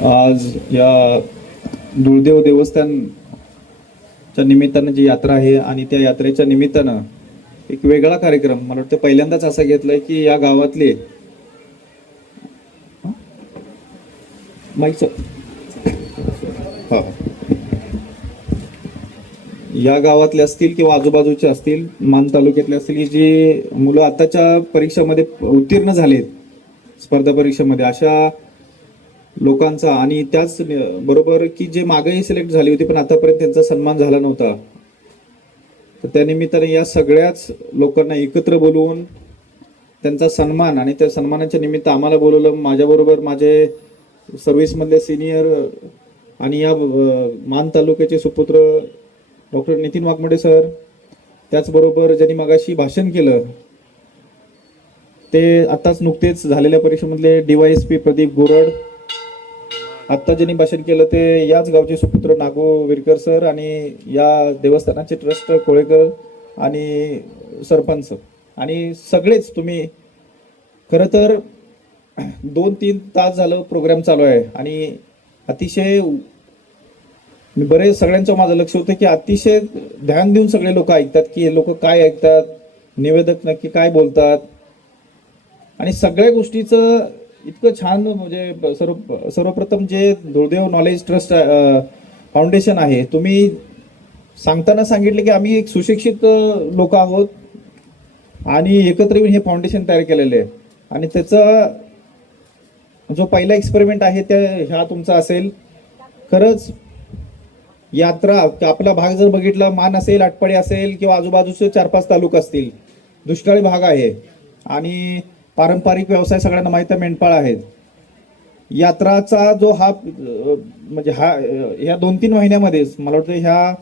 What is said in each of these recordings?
आज या दुळदेव देवस्थानच्या निमित्तानं जी यात्रा आहे आणि त्या यात्रेच्या निमित्तानं एक वेगळा कार्यक्रम मला वाटतं पहिल्यांदाच असा घेतलाय की या गावातले या गावातले असतील किंवा आजूबाजूचे असतील, मान तालुक्यातले असतील की जी मुलं आताच्या परीक्षेमध्ये उत्तीर्ण झालेत, स्पर्धा परीक्षेमध्ये, अशा लोकांचा आणि त्याच बरोबर की जे मागेही सिलेक्ट झाली होती पण आतापर्यंत त्यांचा सन्मान झाला नव्हता, तर त्या निमित्ताने या सगळ्याच लोकांना एकत्र बोलवून त्यांचा सन्मान आणि त्या सन्मानाच्या निमित्त आम्हाला बोलवलं. माझ्याबरोबर माझे सर्व्हिसमधले सिनियर आणि या मान तालुक्याचे सुपुत्र डॉक्टर नितीन वाघमोडे सर, त्याचबरोबर ज्यांनी मगाशी भाषण केलं ते आताच नुकतेच झालेल्या परीक्षेमधले DYSP प्रदीप गोरड, आत्ता ज्यांनी भाषण केलं ते याच गावचे सुपुत्र नागो विरकर सर आणि या देवस्थानाचे ट्रस्ट कोळेकर आणि सरपंच आणि सगळेच तुम्ही. खरं तर 2-3 तास झालं प्रोग्राम चालू आहे आणि अतिशय बरेच सगळ्यांचं माझं लक्ष होतं की अतिशय ध्यान देऊन सगळे लोक ऐकतात की हे लोक काय ऐकतात, निवेदक नक्की काय बोलतात आणि सगळ्या गोष्टीचं इतकं छान. म्हणजे सर्वप्रथम जे दुळदेव नॉलेज ट्रस्ट फाउंडेशन आहे, तुम्ही सांगताना सांगितले की आम्ही एक सुशिक्षित लोक आहोत आणि एकत्र येऊन हे फाउंडेशन तयार केलेले आहे आणि त्याचा जो पहिला एक्सपेरिमेंट आहे त्या ह्या तुमचा असेल. खरंच यात्रा आपला भाग जर बघितला, मान असेल, आटपाडी असेल किंवा आजूबाजूचे 4-5 तालुका असतील, दुष्काळी भाग आहे आणि पारंपरिक व्यवसाय सगळ्यांना माहिती आहे, मेंढपाळ आहेत. यात्राचा जो हा म्हणजे ह्या 2-3 महिन्यामध्येच मला वाटतं ह्या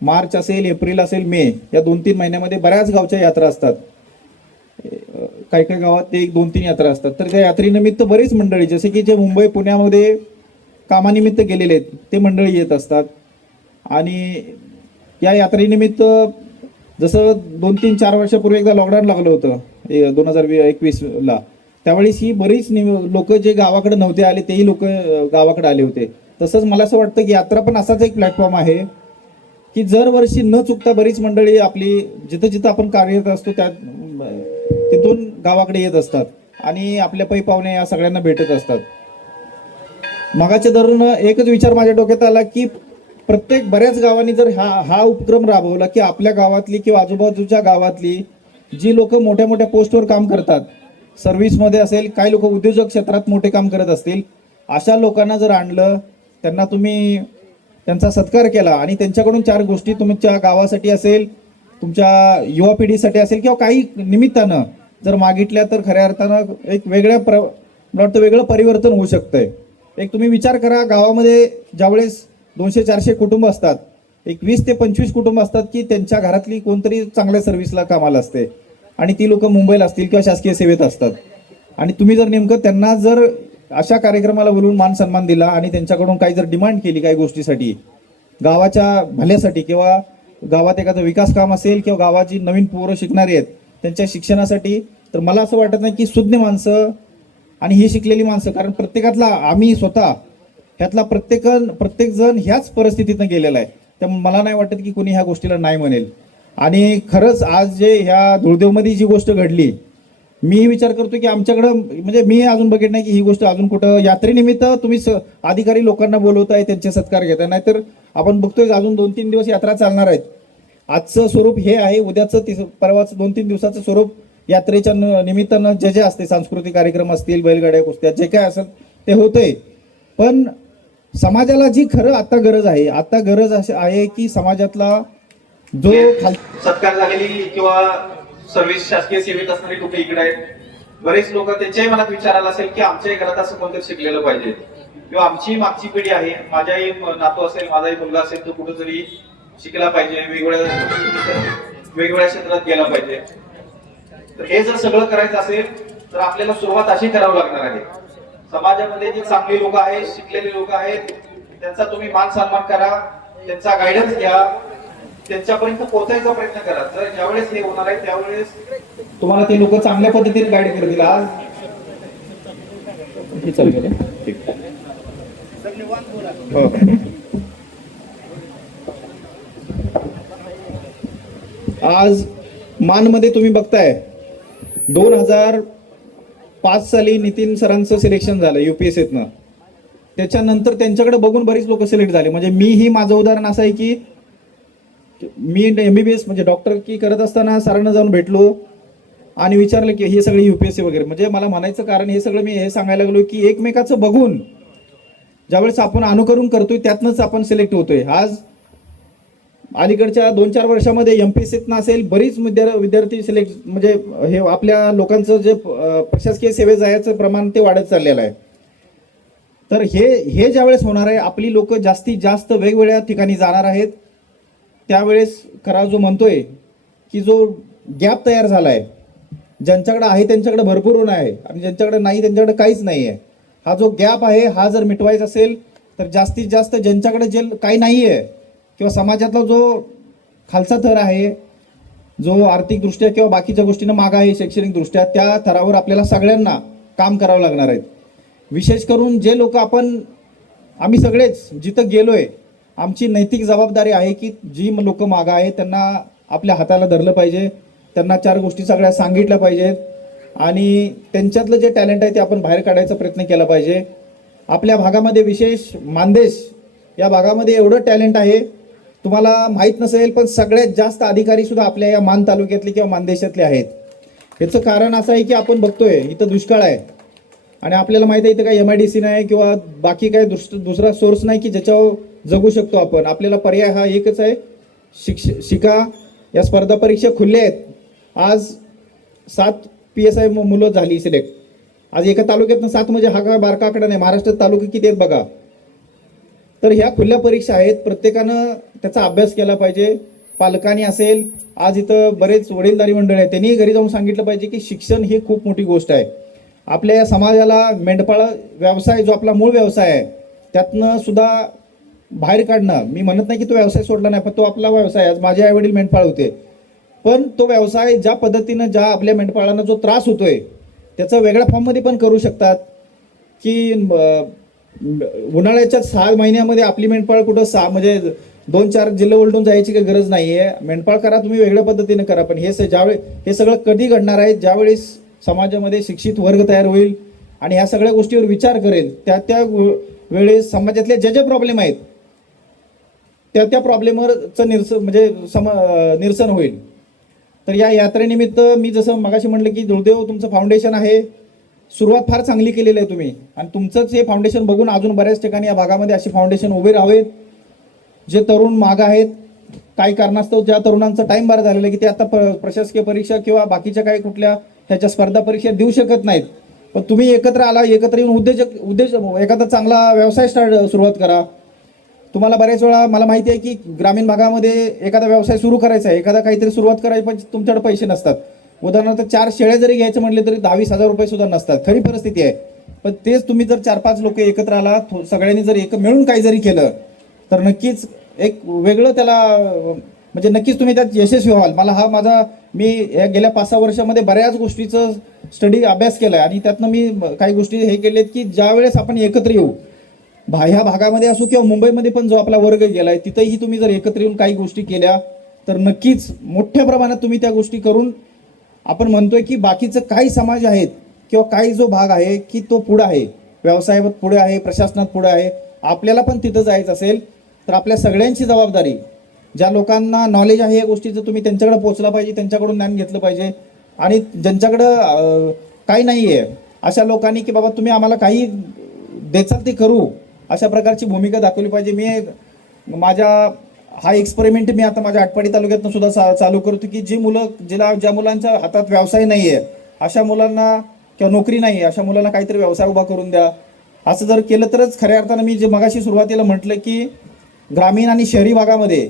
मार्च असेल, एप्रिल असेल, मे या 2-3 महिन्यामध्ये बऱ्याच गावच्या यात्रा असतात. काही काही गावात ते 1-2-3 यात्रा असतात. तर त्या यात्रेनिमित्त बरीच मंडळी जसे की जे मुंबई पुण्यामध्ये कामानिमित्त गेलेले आहेत ते मंडळी येत असतात आणि या यात्रेनिमित्त जसं 2-3-4 वर्षापूर्वी एकदा लॉकडाऊन लागलं होतं 2021ला, त्यावेळेस ही बरीच लोक जे गावाकडे नव्हते आले तेही लोक गावाकडे आले होते. तसंच मला असं वाटतं की यात्रा पण असाच एक प्लॅटफॉर्म आहे की दर वर्षी न चुकता बरीच मंडळी आपली जिथं जिथं आपण कार्यरत असतो त्या तिथून गावाकडे येत असतात आणि आपल्या पै पाहुणे या सगळ्यांना भेटत असतात. मगाच्या धरून एकच विचार माझ्या डोक्यात आला की प्रत्येक बऱ्याच गावांनी जर हा उपक्रम राबवला की आपल्या गावातली किंवा आजूबाजूच्या गावातली जी लोक मोठ्या मोठ्या पोस्टवर काम करतात, सर्व्हिसमध्ये असेल, काही लोक उद्योजक क्षेत्रात मोठे काम करत असतील, अशा लोकांना जर आणलं, त्यांना तुम्ही त्यांचा सत्कार केला आणि त्यांच्याकडून 4 गोष्टी तुमच्या गावासाठी असेल, तुमच्या युवा पिढीसाठी असेल किंवा काही निमित्तानं जर मागितल्या, तर खऱ्या अर्थानं एक वेगळं परिवर्तन होऊ शकतंय. एक तुम्ही विचार करा, गावामध्ये ज्यावेळेस 200-400 कुटुंब असतात, एक 20 ते 25 कुटुंब असतात की त्यांच्या घरातली कोणतरी चांगल्या सर्व्हिसला कामाला असते आणि ती लोक मुंबईला असतील किंवा शासकीय सेवेत असतात आणि तुम्ही जर नेमकं त्यांना जर अशा कार्यक्रमाला बोलवून मान सन्मान दिला आणि त्यांच्याकडून काही जर डिमांड केली काही गोष्टीसाठी, गावाच्या भल्यासाठी किंवा गावात एखादं विकास काम असेल किंवा गावाची नवीन पोरं शिकणारी आहेत त्यांच्या शिक्षणासाठी, तर मला असं वाटत नाही की सुज्ञ माणसं आणि ही शिकलेली माणसं, कारण प्रत्येकातला आम्ही स्वतः ह्यातला प्रत्येक जण ह्याच परिस्थितीतनं गेलेला आहे, त्यामुळे मला नाही वाटत की कोणी ह्या गोष्टीला नाही म्हणेल. आणि खरंच आज जे ह्या धुळदेवमध्ये जी गोष्ट घडली, मी विचार करतो की आमच्याकडं म्हणजे मी अजून बघितलं नाही की ही गोष्ट अजून कुठं यात्रेनिमित्त तुम्ही अधिकारी लोकांना बोलवताय, त्यांचे सत्कार घेताय, नाहीतर आपण बघतोय अजून 2-3 दिवस यात्रा चालणार आहेत. आजचं स्वरूप हे आहे, उद्याचं परवाचं 2-3 दिवसाचं स्वरूप यात्रेच्या निमित्तानं जे असते, सांस्कृतिक कार्यक्रम असतील, बैलगाड्या, कुस्त्या, जे काय असेल ते होतंय. पण समाजाला जी खरं आता गरज अशी आहे की समाजातला जो सत्कार झालेली किंवा सर्व्हिस शासकीय सेवेत असणारी लोक इकडे आहेत. बरेच लोक त्यांच्याही मनात विचार आला असेल की आमच्याही घरात असं कोणतरी शिकलेलं पाहिजे किंवा आमची मागची पिढी आहे, माझाही नातू असेल, माझाही मुलगा असेल, तो कुठेतरी शिकला पाहिजे, वेगवेगळ्या क्षेत्रात गेला पाहिजे. तर हे जर सगळं करायचं असेल तर आपल्याला सुरुवात अशी करावी लागणार आहे. समाजामध्ये जी चांगली लोक आहेत, शिकलेली लोक आहेत, त्यांचा तुम्ही मान सन्मान करा, त्यांचा गायडन्स घ्या, त्यांच्यापर्यंत पोहोचायचा प्रयत्न करा. जर ज्यावेळेस हे होणार आहे त्यावेळेस तुम्हाला ते लोक चांगल्या पद्धतीने गाईड करतील. आज हे चालू हो. आज मानमध्ये तुम्ही बघताय 2005 साली नितीन सरांचं सिलेक्शन झालं UPSCतनं. त्याच्यानंतर त्यांच्याकडे बघून बरीच लोक सिलेक्ट झाले. म्हणजे मीही माझं उदाहरण असं आहे की मी MBBS म्हणजे डॉक्टर की करत असताना सरांना जाऊन भेटलो आणि विचारलं की हे सगळे UPSC वगैरे. म्हणजे मला म्हणायचं कारण हे सगळं मी हे सांगायला लागलो की एकमेकाचं बघून ज्यावेळेस आपण अनुकरण करतोय त्यातनंच आपण सिलेक्ट होतोय. आज अलीकडच्या 2-4 वर्षामध्ये MPSCतनं असेल बरीच विद्यार्थी सिलेक्ट म्हणजे हे आपल्या लोकांचं जे प्रशासकीय सेवेत जायचं प्रमाण ते वाढत चाललेलं आहे. तर हे ज्यावेळेस होणार आहे आपली लोक जास्तीत जास्त वेगवेगळ्या ठिकाणी जाणार आहेत. त्यावेळेस खरा जो म्हणतोय की जो गॅप तयार झाला आहे, ज्यांच्याकडे आहे त्यांच्याकडे भरपूर ऊन आहे आणि ज्यांच्याकडे नाही त्यांच्याकडे काहीच नाही आहे. हा जो गॅप आहे हा जर मिटवायचा असेल तर जास्तीत जास्त ज्यांच्याकडे जे काही नाही आहे किंवा समाजातला जो खालचा थर आहे, जो आर्थिकदृष्ट्या किंवा बाकीच्या गोष्टींना मागं आहे शैक्षणिकदृष्ट्या, त्या थरावर आपल्याला सगळ्यांना काम करावं लागणार आहे. विशेष करून जे लोक आम्ही सगळेच जिथं गेलोय, आमची नैतिक जबाबदारी आहे की जी लोक मागं आहे त्यांना आपल्या हाताला धरलं पाहिजे, त्यांना 4 गोष्टी सगळ्या सांगितल्या पाहिजेत आणि त्यांच्यातलं जे टॅलेंट आहे ते आपण बाहेर काढायचा प्रयत्न केला पाहिजे. आपल्या भागामध्ये विशेष मानदेश या भागामध्ये एवढं टॅलेंट आहे तुम्हाला माहीत नसेल, पण सगळ्यात जास्त अधिकारी सुद्धा आपल्या या मान तालुक्यातले किंवा मानदेशातले आहेत. याचं कारण असं आहे की आपण बघतोय इथं दुष्काळ आहे आणि आपल्याला माहिती आहे इथं काही MIDC नाही किंवा बाकी काही दुसरा सोर्स नाही की ज्याच्यावर जगू शकतो आपण. आपल्याला पर्याय हा एकच आहे, शिका. या स्पर्धा परीक्षा खुल्या आहेत. आज 7 PSI मुलं झाली सिलेक्ट. आज एका तालुक्यातनं 7 म्हणजे हा काय बारका आकडा नाही. महाराष्ट्रात तालुके किती आहेत बघा. तर ह्या खुल्या परीक्षा आहेत, प्रत्येकानं त्याचा अभ्यास केला पाहिजे. पालकांनी असेल, आज इथं बरेच वडीलधारी मंडळ आहे, त्यांनी घरी जाऊन सांगितलं पाहिजे की शिक्षण ही खूप मोठी गोष्ट आहे. आपल्या या समाजाला मेंढपाळ व्यवसाय जो आपला मूळ व्यवसाय आहे त्यातनं सुद्धा बाहेर काढणं. मी म्हणत नाही की तो व्यवसाय सोडला नाही, पण तो आपला व्यवसाय. आज माझे आईवडील मेंढपाळ होते, पण तो व्यवसाय ज्या पद्धतीनं ज्या आपल्या मेंढपाळांना जो त्रास होतोय त्याचा वेगळ्या फॉर्ममध्ये पण करू शकतात की उन्हाळ्याच्या 6 महिन्यामध्ये आपली मेंढपाळ कुठं म्हणजे 2-4 जिल्हे उलटून जायची काही गरज नाही आहे. मेंढपाळ करा तुम्ही वेगळ्या पद्धतीने करा, पण हे सगळं कधी घडणार आहे ज्यावेळेस समाजामध्ये शिक्षित वर्ग तयार होईल आणि ह्या सगळ्या गोष्टीवर विचार करेल. त्या वेळेस समाजातले जे प्रॉब्लेम आहेत त्या प्रॉब्लेमवरचं निरसन होईल. तर या यात्रेनिमित्त मी जसं मगाशी म्हटलं की दुर्दैव तुमचं फाउंडेशन आहे, सुरुवात फार चांगली केलेली आहे तुम्ही आणि तुमचंच हे फाउंडेशन बघून अजून बऱ्याच ठिकाणी या भागामध्ये अशी फाउंडेशन उभे राहावेत. जे तरुण मागं आहेत, काही कारणास्तव ज्या तरुणांचा टाइम बार झालेला आहे की ते आता प्रशासकीय परीक्षा किंवा बाकीच्या काही कुठल्या ह्याच्या स्पर्धा परीक्षा देऊ शकत नाहीत, पण तुम्ही एकत्र येऊन उद्देश एखादा चांगला व्यवसाय सुरुवात करा. तुम्हाला बऱ्याच वेळा मला माहिती आहे की ग्रामीण भागामध्ये एखादा व्यवसाय सुरू करायचा आहे, एखादा काहीतरी सुरुवात करायची, पण तुमच्याकडे पैसे नसतात. उदाहरणार्थ 4 शेळ्या जरी घ्यायचं म्हटले तरी 10-20 हजार रुपये सुद्धा नसतात. खरी परिस्थिती आहे. पण तेच तुम्ही जर 4-5 लोक एकत्र आला, सगळ्यांनी जर मिळून काही जरी केलं तर नक्कीच एक वेगळं त्याला म्हणजे नक्कीच तुम्ही त्यात यशस्वी व्हाल. मी या गेल्या 5-6 वर्षामध्ये बऱ्याच गोष्टीचं अभ्यास केला आहे आणि त्यातनं मी काही गोष्टी हे केलेत की ज्या वेळेस आपण एकत्र येऊ, ह्या भागामध्ये असो किंवा मुंबईमध्ये पण जो आपला वर्ग गेलाय तिथेही तुम्ही जर एकत्र येऊन काही गोष्टी केल्या तर नक्कीच मोठ्या प्रमाणात तुम्ही त्या गोष्टी करून आपण म्हणतोय की बाकीचं काही समाज आहेत किंवा काही जो भाग आहे की तो पुढे आहे, व्यवसायात पुढे आहे, प्रशासनात पुढे आहे. आपल्याला पण तिथं जायचं असेल तर आपल्या सगळ्यांची जबाबदारी, ज्या लोकांना नॉलेज आहे या गोष्टीचं तुम्ही त्यांच्याकडे पोहोचला पाहिजे, त्यांच्याकडून ज्ञान घेतलं पाहिजे आणि ज्यांच्याकडं काही नाही आहे अशा लोकांनी की बाबा तुम्ही आम्हाला काही द्याचाल ते करू, अशा प्रकारची भूमिका दाखवली पाहिजे. हा एक्सपेरिमेंट मी आता माझ्या आटपाडी तालुक्यातनं सुद्धा चालू करतो की ज्या मुलांच्या हातात व्यवसाय नाही आहे अशा मुलांना किंवा नोकरी नाही अशा मुलांना काहीतरी व्यवसाय उभा करून द्या. असं जर केलं तरच खऱ्या अर्थानं मी जे मगाशी सुरुवातीला म्हटलं की ग्रामीण आणि शहरी भागामध्ये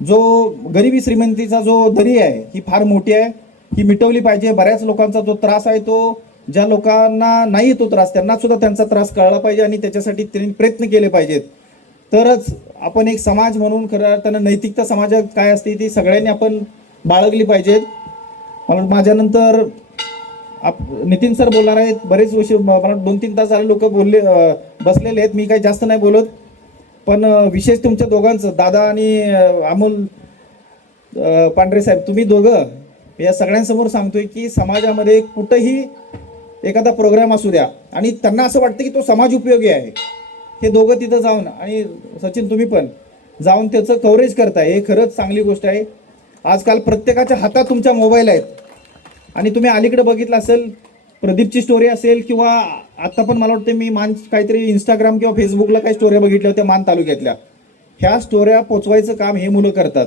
जो गरिबी श्रीमंतीचा जो दरी आहे ही फार मोठी आहे, ही मिटवली पाहिजे. बऱ्याच लोकांचा जो त्रास आहे तो ज्या लोकांना नाही तो त्रास त्यांना सुद्धा त्यांचा त्रास कळला पाहिजे आणि त्याच्यासाठी त्यांनी प्रयत्न केले पाहिजेत. तरच आपण एक समाज म्हणून खऱ्या अर्थानं नैतिकता समाजात काय असते ती सगळ्यांनी आपण बाळगली पाहिजे. माझ्यानंतर नितीन सर बोलणार आहेत. बरेच विषय मला 2-3 तास झाले लोक बोलले बसलेले आहेत. मी काही जास्त नाही बोलत, पण विशेष तुमच्या दोघांचं, दादा आणि अमोल पांढरे साहेब, तुम्ही दोघं या सगळ्यांसमोर सांगतोय की समाजामध्ये कुठंही एखादा प्रोग्राम असू द्या आणि त्यांना असं वाटतं की तो समाज उपयोगी आहे, हे दोघं तिथं जाऊन, आणि सचिन तुम्ही पण जाऊन त्याचं कव्हरेज करताय, हे खरंच चांगली गोष्ट आहे. आजकाल प्रत्येकाच्या हातात तुमच्या मोबाईल आहेत आणि तुम्ही अलीकडे बघितलं असेल, प्रदीपची स्टोरी असेल किंवा आता पण मला वाटतं मी काहीतरी इंस्टाग्राम किंवा फेसबुकला काही स्टोऱ्या बघितल्या होत्या मान तालुक्यातल्या, ह्या स्टोऱ्या पोचवायचं काम हे मुलं करतात.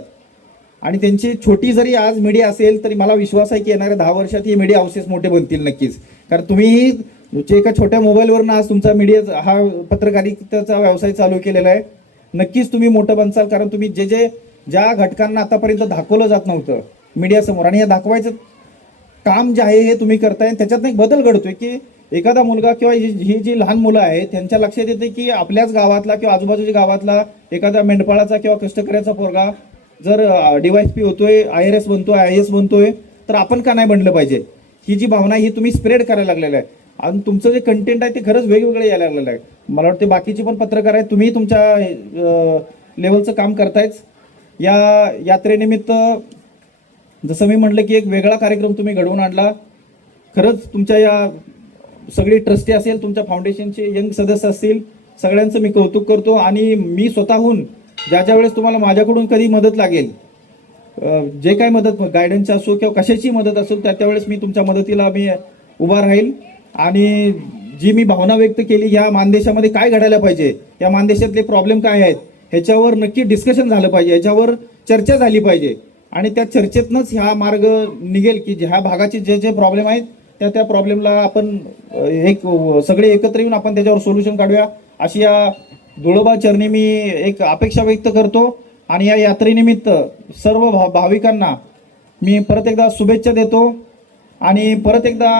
आणि त्यांची छोटी जरी आज मीडिया असेल तरी मला विश्वास आहे की येणाऱ्या 10 वर्षात ही मीडिया हाऊसेस मोठे बनतील नक्कीच. कारण तुम्हीही एका छोट्या मोबाईलवरनं आज तुमचा मीडिया हा पत्रकारितेचा व्यवसाय चालू केलेला आहे. नक्कीच तुम्ही मोठं बनचाल, कारण तुम्ही ज्या घटकांना आतापर्यंत दाखवलं जात नव्हतं मीडियासमोर, आणि हे दाखवायचं काम जे आहे हे तुम्ही करताय. त्याच्यात एक बदल घडतोय की एखादा मुलगा किंवा ही जी लहान मुलं आहेत त्यांच्या लक्षात येते की आपल्याच गावातला किंवा आजूबाजूच्या गावातला एखादा मेंढपाळाचा किंवा कष्टकऱ्याचा पोरगा जर DYSP होतोय, IRS बनतोय, IAS बनतोय, तर आपण का नाही बनलं पाहिजे. ही जी भावना ही तुम्ही स्प्रेड करायला लागलेला आहे आणि तुमचं जे कंटेंट आहे ते खरंच वेगवेगळे यायला लागलेलं आहे. मला वाटते बाकीचे पण पत्रकार आहेत, तुम्ही तुमच्या लेवलचं काम करतायच. या यात्रेनिमित्त जसं मी म्हटलं की एक वेगळा कार्यक्रम तुम्ही घडवून आणला. खरंच तुमच्या या सगळी ट्रस्टी असेल, तुमच्या फाउंडेशनचे यंग सदस्य असतील, सगळ्यांचं मी कौतुक करतो. आणि मी स्वतःहून ज्या वेळेस तुम्हाला माझ्याकडून कधी मदत लागेल, जे काही मदत गायडन्स असो किंवा कशाची मदत असेल, त्यावेळेस मी तुमच्या मदतीला मी उभा राहील. आणि जी मी भावना व्यक्त केली, ह्या मानदेशामध्ये काय घडायला पाहिजे, या मानदेशातले प्रॉब्लेम काय आहेत, ह्याच्यावर नक्की डिस्कशन झालं पाहिजे, ह्याच्यावर चर्चा झाली पाहिजे. आणि त्या चर्चेतनंच ह्या मार्ग निघेल की ह्या भागाचे जे प्रॉब्लेम आहेत त्या प्रॉब्लेमला आपण सगळे एकत्र येऊन आपण त्याच्यावर सोल्युशन काढूया, अशी या धुळोबा चरणी मी एक अपेक्षा व्यक्त करतो. आणि या यात्रेनिमित्त सर्व भाविकांना मी परत एकदा शुभेच्छा देतो. आणि परत एकदा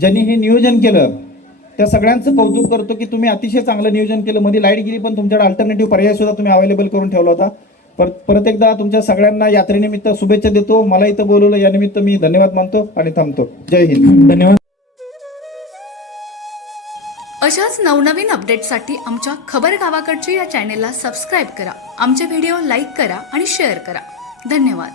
ज्यांनी हे नियोजन केलं त्या सगळ्यांचं कौतुक करतो की तुम्ही अतिशय चांगलं नियोजन केलं. मध्ये लाईट गेली पण तुमच्याकडे अल्टरनेटिव्ह पर्याय सुद्धा तुम्ही अवेलेबल करून ठेवला होता. परत एकदा तुमच्या सगळ्यांना यात्रेनिमित्त शुभेच्छा देतो. मला इथं बोलवलं यानिमित्त मी धन्यवाद मानतो आणि थांबतो. जय हिंद. धन्यवाद. अशाच नवनवीन अपडेटसाठी आमच्या खबर गावाकडची या चॅनेलला सबस्क्राईब करा. आमचे व्हिडिओ लाईक करा आणि शेअर करा. धन्यवाद.